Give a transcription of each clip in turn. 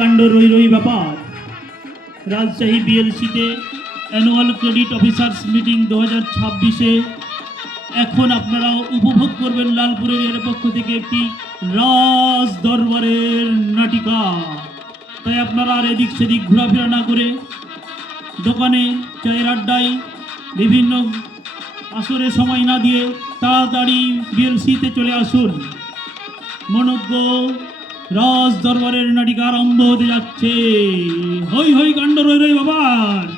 কাণ্ড রই রই ব্যাপার। রাজশাহী বিএলসিতে অ্যানুয়াল ক্রেডিট অফিসার্স মিটিং 2026-এ এখন আপনারা উপভোগ করবেন লালপুরের এর পক্ষ থেকে একটি রাজ দরবারের নাটিকা। তাই আপনারা আর এদিক সেদিক ঘোরাফেরা না করে দোকানে, চায়ের আড্ডায়, বিভিন্ন আসরে সময় না দিয়ে তাড়াতাড়ি বিএলসিতে চলে আসুন। মনোজ্ঞ রাজ দরবারের নাটিকা আরম্ভ হতে যাচ্ছে। হই হই কাণ্ড রই রই বাবার।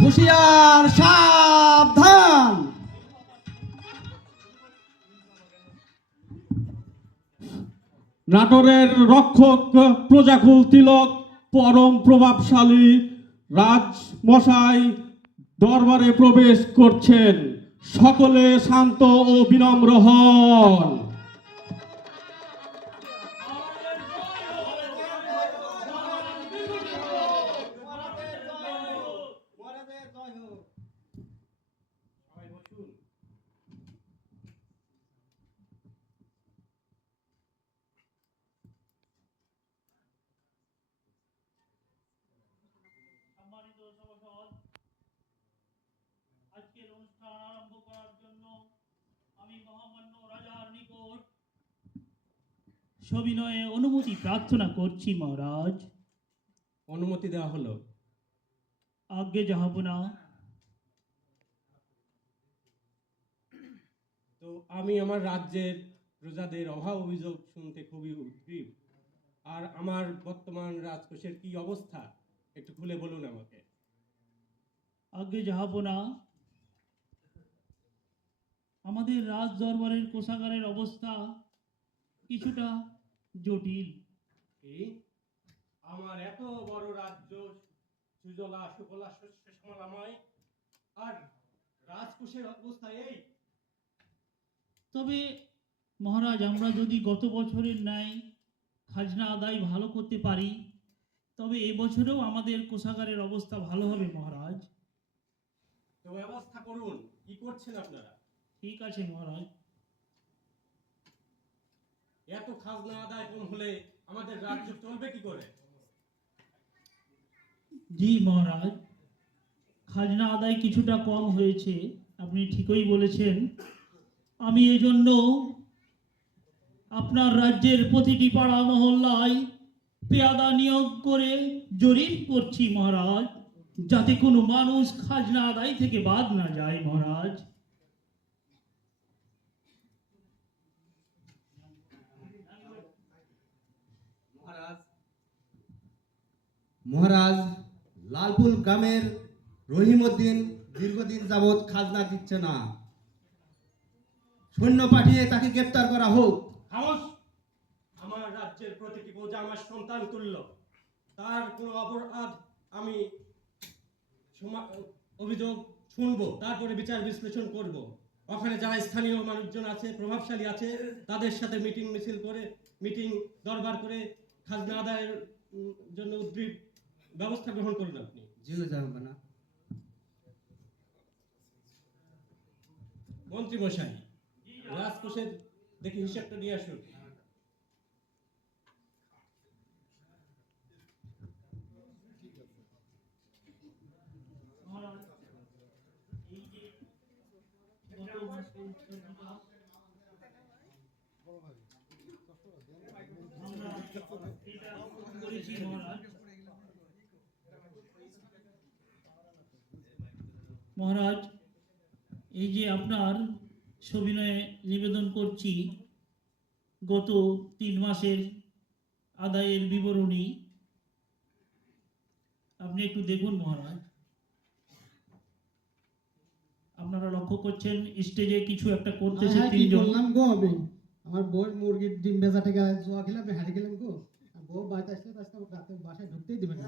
হুঁশিয়ার সাবধান। নাটোরের রক্ষক প্রজাকুল তিলক পরম প্রভাবশালী রাজমশাই দরবারে প্রবেশ করছেন। সকলে শান্ত ও বিনম্র হন। সম্মানিত সভাসদ, আজকের অনুষ্ঠান আরম্ভ করার জন্য আমি মহামান্য রাজার নিকট সবিনয়ে অনুমতি প্রার্থনা করছি মহারাজ। অনুমতি দেওয়া হলো। আজ্ঞে জাহাপনা। তো আমি আমার রাজ্যের প্রজাদের অভাব অভিযোগ শুনতে খুবই উদ্গ্রীব। আর আমার বর্তমান রাজকোষের কি অবস্থা একটু খুলে বলুন আমাকে। আজ্ঞে জাহাপনা, আমাদের রাজ দরবারের কোষাগারের অবস্থা কিছুটা জটিল। এই আমার এত বড় রাজ্য, সুজলা সুফলা শস্য শ্যামলাময়, আর রাজকোষের অবস্থা এই। তবে মহারাজ, আমরা যদি গত বছরের ন্যায় খাজনা আদায় ভালো করতে পারি তবে এবছরেও আমাদের কোষাগারের অবস্থা ভালো হবে মহারাজ। তো ব্যবস্থা করুন, কি করছেন আপনারা? ঠিক আছে মহারাজ। এত খাজনা আদায় কম হলে আমাদের রাজ্য চলবে কি করে? জি মহারাজ, খাজনা আদায় কিছুটা কম হয়েছে, আপনি ঠিকই বলেছেন। আমি এজন্য আপনার রাজ্যের প্রতিটি পাড়া মহল্লায় পেয়াদা নিয়োগ করে জরিপ করছি মহারাজ, যাতে কোনো মানুষ খাজনা আদায় থেকে বাদ না যায় মহারাজ। মহারাজ, লালপুর গ্রামের রহিমউদ্দিন দীর্ঘদিন যাবৎ খাজনা দিচ্ছে না। সৈন্য পাঠিয়ে তাকে গ্রেপ্তার করা হোক। খামোশ! আমার রাজ্যের প্রতিটি প্রজা আমার সন্তান তুল্য। তার কোনো অপরাধ আমি অভিযোগ শুনবো, তারপরে বিচার বিশ্লেষণ করব। ওখানে যারা স্থানীয় মানুষজন আছে, প্রভাবশালী আছে, তাদের সাথে মিটিং মিছিল করে, মিটিং দরবার করে খাজনা আদায়ের জন্য উদ্গ্রীব ব্যবস্থা গ্রহণ করুন আপনি। জি জাহাপনা। মন্ত্রী মশাই, রাজকোষের দেখি হিসাবটা নিয়ে আসুন। এই যে গত মাসে আমরা এটা করেছি মহারাজ। মহারাজ, এই যে আপনার সবিনয়ে নিবেদন করছি গত 3 মাসের আদায়ের বিবরণী, আপনি একটু দেখুন মহারাজ। আপনারা লক্ষ্য করছেন স্টেজে কিছু একটা করতেছে হ্যাঁ, কি তিনজন। করলাম গো আমি? আমার বউ মুরগির ডিম বেচা থেকে জোয়া খেলাম, হারিয়ে গেলাম গো। আর বউ বাড়িতে আসলে তো আজকে রাতে বাসায় ঢুকতেই দিবে না।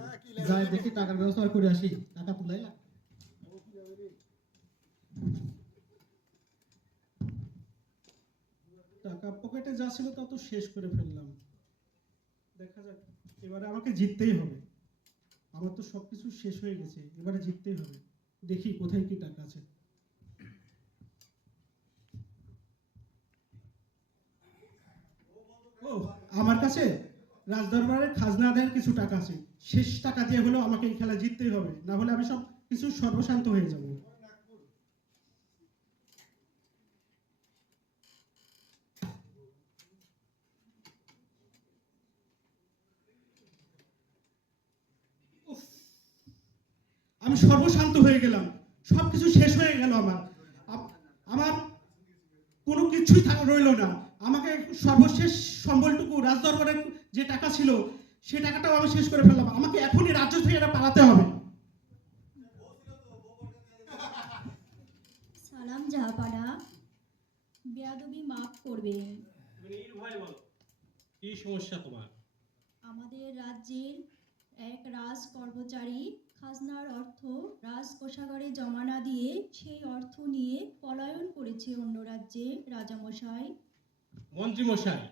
যাই দেখি টাকার ব্যবস্থা করে আসি, টাকা তুলাইলা। টাকা পকেটে যা ছিল তা তো শেষ করে ফেললাম। দেখা যাক, এবারে আমাকে জিততেই হবে। আমার তো সবকিছু শেষ হয়ে গেছে, এবারে জিততেই হবে। দেখি কোথায় কি টাকা আছে। ও, আমার কাছে রাজদরবারের খাজনা আদায়ের কিছু টাকা আছে। শেষ টাকা দিয়ে হলেও আমাকে এই খেলা জিততেই হবে, না হলে আমি সব কিছু সর্বশান্ত হয়ে যাব। আমি সর্বশান্ত হয়ে গেলাম, সবকিছু শেষ হয়ে গেল আমার। আমার কোনো কিছুই রইল না। আমাকে সর্বশেষ সম্বলটুকু রাজদরবারের যে টাকা ছিল সে টাকাটাও আমি শেষ করে ফেললাম। আমাকে এখনই রাজ্য থেকে এটা পালাতে হবে। সালাম জাহাপানা, বেয়াদবি মাফ করবেন। তুমি নির্ভয় বলো, কি সমস্যা তোমার? আমাদের রাজ্যের এক রাজ কর্মচারী খাজনার অর্থ রাজকোষাগারে জমা না দিয়ে সেই অর্থ নিয়ে পলায়ন করেছে অন্য রাজ্যে রাজামশাই। মন্ত্রী মশাই,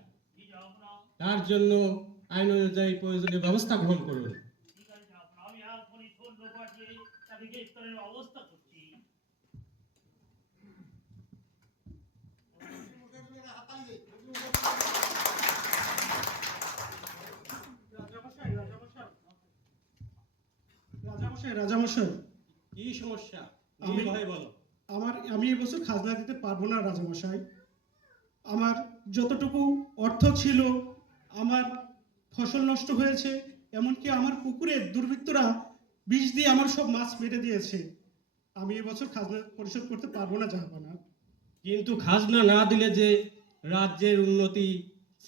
তার জন্য আইন অনুযায়ী প্রয়োজনীয় ব্যবস্থা গ্রহণ করুন। আমি এখনই সৈন্য পাঠিয়ে তাকে গ্রেফতারের ব্যবস্থা করছি। রাজামশাই, কি সমস্যা? আমি- নির্ভয় বলো। আমি এই বছর খাজনা দিতে পারবো না রাজামশাই। আমার যতটুকু অর্থ ছিল, আমার ফসল নষ্ট হয়েছে, এমনকি আমার পুকুরে দুর্বৃত্তরা বিষ দিয়ে আমার সব মাছ মেরে দিয়েছে। আমি এবছর খাজনা পরিশোধ করতে পারবো না জাহাপানা। কিন্তু খাজনা না দিলে যে রাজ্যের উন্নতি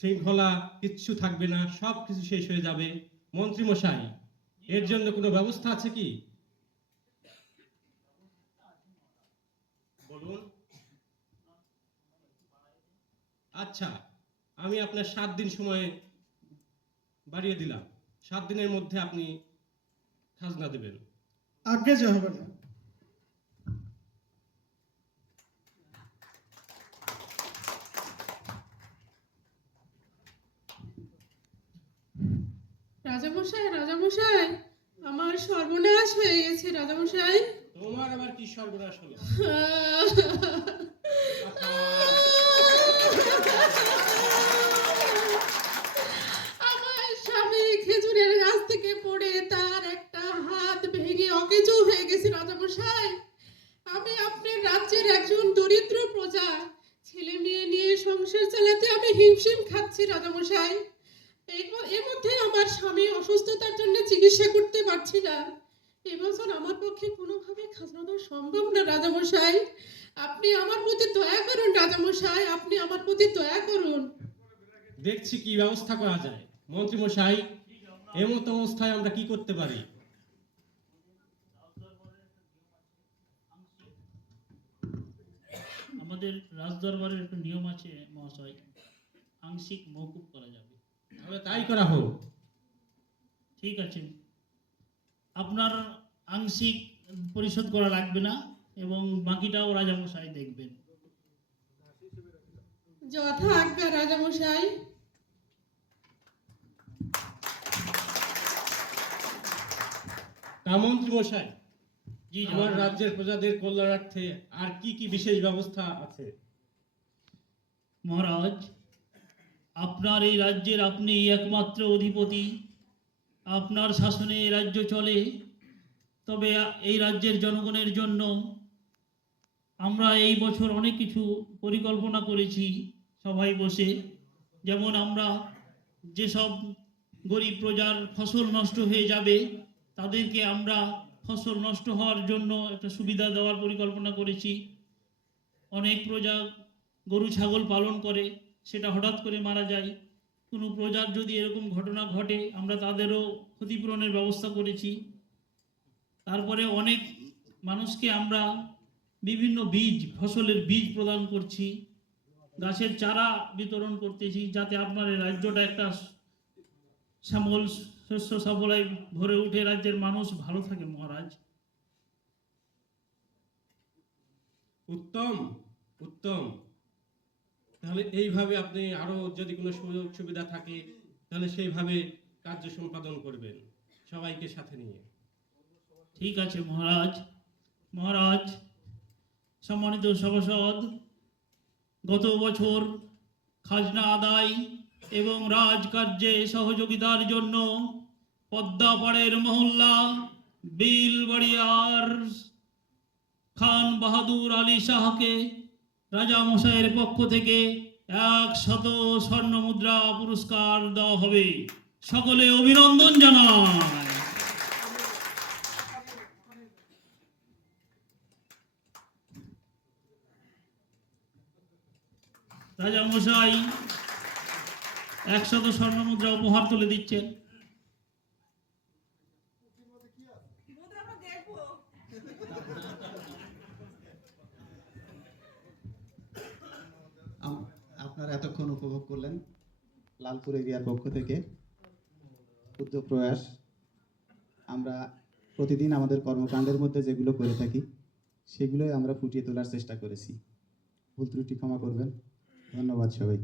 শৃঙ্খলা কিচ্ছু থাকবে না, সব কিছু শেষ হয়ে যাবে। মন্ত্রী মশাই, এর জন্য কোনো ব্যবস্থা আছে কি? বলুন। আচ্ছা, আমি আপনার 7 দিন সময় বাড়িয়ে দিলাম। 7 দিনের মধ্যে আপনি খাজনা দেবেন। আজ্ঞে জাহাপানা। রাজামশাই, রাজামশাই, আমার সর্বনাশ হয়ে গেছে রাজামশাই। তোমার আবার কি সর্বনাশ হলো? আমার স্বামী খেজুরের গাছ থেকে পড়ে তার একটা হাত ভেঙে অকেজো হয়ে গেছে রাজামশাই। আমি আপনার রাজ্যের একজন দরিদ্র প্রজা, ছেলে মেয়ে নিয়ে সংসার চালাতে আমি হিমশিম খাচ্ছি রাজামশাই। এর মধ্যে আমার স্বামী অসুস্থতার জন্য চিকিৎসা করতে পারছি না। এবছর আমার পক্ষে কোনোভাবে খাজনা দেওয়া সম্ভব না রাজামশাই। আপনি আমার প্রতি দয়া করুন রাজামশাই, আপনি আমার প্রতি দয়া করুন। দেখছি কি ব্যবস্থা করা যায়। মন্ত্রী মশাই, এমত অবস্থায় আমরা কি করতে পারি? আমাদের রাজদরবারের একটা নিয়ম আছে মহাশয়, আংশিক মওকুফ করা যাবে। তাহলে তাই করা হোক। ঠিক আছে, আপনার আংশিক পরিশোধ করা লাগবে না এবং বাকিটাও রাজামশাই দেখবেন। যথা আজ্ঞা রাজামশাই। তা মন্ত্রী মশাই, জি আমার জাহাপানা। রাজ্যের প্রজাদের কল্যাণার্থে আর কি কি বিশেষ ব্যবস্থা আছে? মহারাজ, আপনার এই রাজ্যের আপনি একমাত্র অধিপতি। আপনার শাসনে এই রাজ্য চলে। তবে এই রাজ্যের জনগণের জন্য আমরা এই বছর অনেক কিছু পরিকল্পনা করেছি সবাই বসে। যেমন আমরা যেসব গরিব প্রজার ফসল নষ্ট হয়ে যাবে তাদেরকে আমরা ফসল নষ্ট হওয়ার জন্য একটা সুবিধা দেওয়ার পরিকল্পনা করেছি। অনেক প্রজা গরু ছাগল পালন করে, সেটা হঠাৎ করে মারা যায়। কোনো প্রজার যদি এরকম ঘটনা ঘটে আমরা তাদেরও ক্ষতিপূরণের ব্যবস্থা করেছি। তারপরে অনেক মানুষকে আমরা বিভিন্ন বীজ, ফসলের বীজ প্রদান করছি, গাছের চারা বিতরণ করতেছি, যাতে আপনার এই রাজ্যটা একটা শ্যামল শস্য সাফল্যায় ভরে উঠে রাজ্যের মানুষ ভালো থাকে মহারাজ। উত্তম, উত্তম। তাহলে এইভাবে আপনি আরো যদি কোনো সুযোগ সুবিধা থাকে তাহলে সেইভাবে কার্য সম্পাদন করবেন সবাইকে সাথে নিয়ে। ঠিক আছে মহারাজ। মহারাজ, সম্মানিত সভাসদ, গত বছর খাজনা আদায় এবং রাজকার্যে সহযোগিতার জন্য পদ্মাপাড়ের মহল্লা বিলবাড়িয়ার খান বাহাদুর আলী শাহকে রাজামশাইয়ের পক্ষ থেকে 100 স্বর্ণ মুদ্রা পুরস্কার দেওয়া হবে। সকলে অভিনন্দন জানায়। রাজামশাই 100 স্বর্ণ মুদ্রা উপহার তুলে দিচ্ছেন। আপনারা এতক্ষণ উপভোগ করলেন লালপুর এরিয়ার পক্ষ থেকে ক্ষুদ্র প্রয়াস। আমরা প্রতিদিন আমাদের কর্মকাণ্ডের মধ্যে যেগুলো করে থাকি সেগুলোই আমরা ফুটিয়ে তোলার চেষ্টা করেছি। ভুল ত্রুটি ক্ষমা করবেন। ধন্যবাদ সবাই।